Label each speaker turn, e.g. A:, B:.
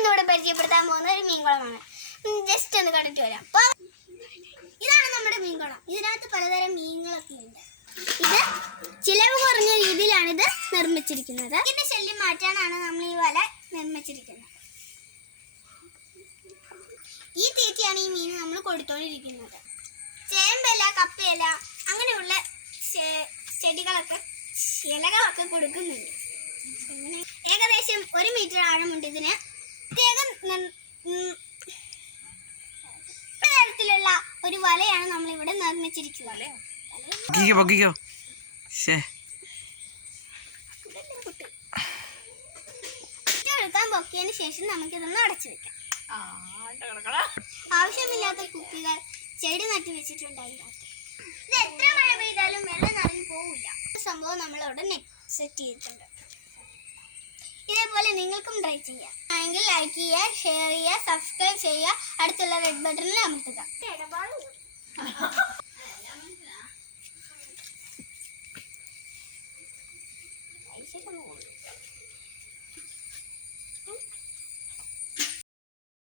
A: ഇന്നിവിടെ പരിചയപ്പെടുത്താൻ പോകുന്ന ഒരു മീൻകുളമാണ്. ജസ്റ്റ് ഒന്ന് കണ്ടിട്ട് വരാം. അപ്പൊ ഇതാണ് നമ്മുടെ മീൻകുളം. ഇതിനകത്ത് പലതരം മീനുകളൊക്കെ ഉണ്ട്. ഇത് ചിലവ് കുറഞ്ഞ രീതിയിലാണ് ഇത് നിർമ്മിച്ചിരിക്കുന്നത്. ഇതിന്റെ ശല്യം മാറ്റാനാണ് നമ്മൾ ഈ വല നിർമ്മിച്ചിരിക്കുന്നത്. ഈ തീറ്റയാണ് ഈ മീൻ നമ്മൾ കൊടുത്തോണ്ടിരിക്കുന്നത്. ചേമ്പല കപ്പയില അങ്ങനെയുള്ള ചെടികളൊക്കെ ഇലകളൊക്കെ കൊടുക്കുന്നുണ്ട്. ഏകദേശം ഒരു മീറ്റർ ആഴമുണ്ട് ഇതിന്. തരത്തിലുള്ള ഒരു വലയാണ് നമ്മൾ ഇവിടെ നിർമ്മിച്ചിരിക്കുന്നത്.
B: പൊക്കിക്കോ പൊക്കിക്കോ ശേ
A: എടുക്കാൻ പൊക്കിയതിന് ശേഷം നമുക്കിതൊന്ന് അടച്ചു വെക്കാം. ആവശ്യമില്ലാത്ത കുപ്പികൾ ചെടി നട്ടു വെച്ചിട്ടുണ്ടായിരുന്നു. ഇത് എത്ര മഴ പെയ്താലും വെള്ളം നിറഞ്ഞു പോവില്ല. സംഭവം നമ്മൾ അവിടെ സെറ്റ് ചെയ്തിട്ടുണ്ട്. ഇതേപോലെ നിങ്ങൾക്കും ട്രൈ ചെയ്യാം. ഇഷ്ടമായെങ്കിൽ ലൈക്ക് ചെയ്യുക ഷെയർ ചെയ്യുക സബ്സ്ക്രൈബ് ചെയ്യുക. അടുത്തുള്ള റെഡ് ബട്ടണിൽ അമർത്തുക. പൈസ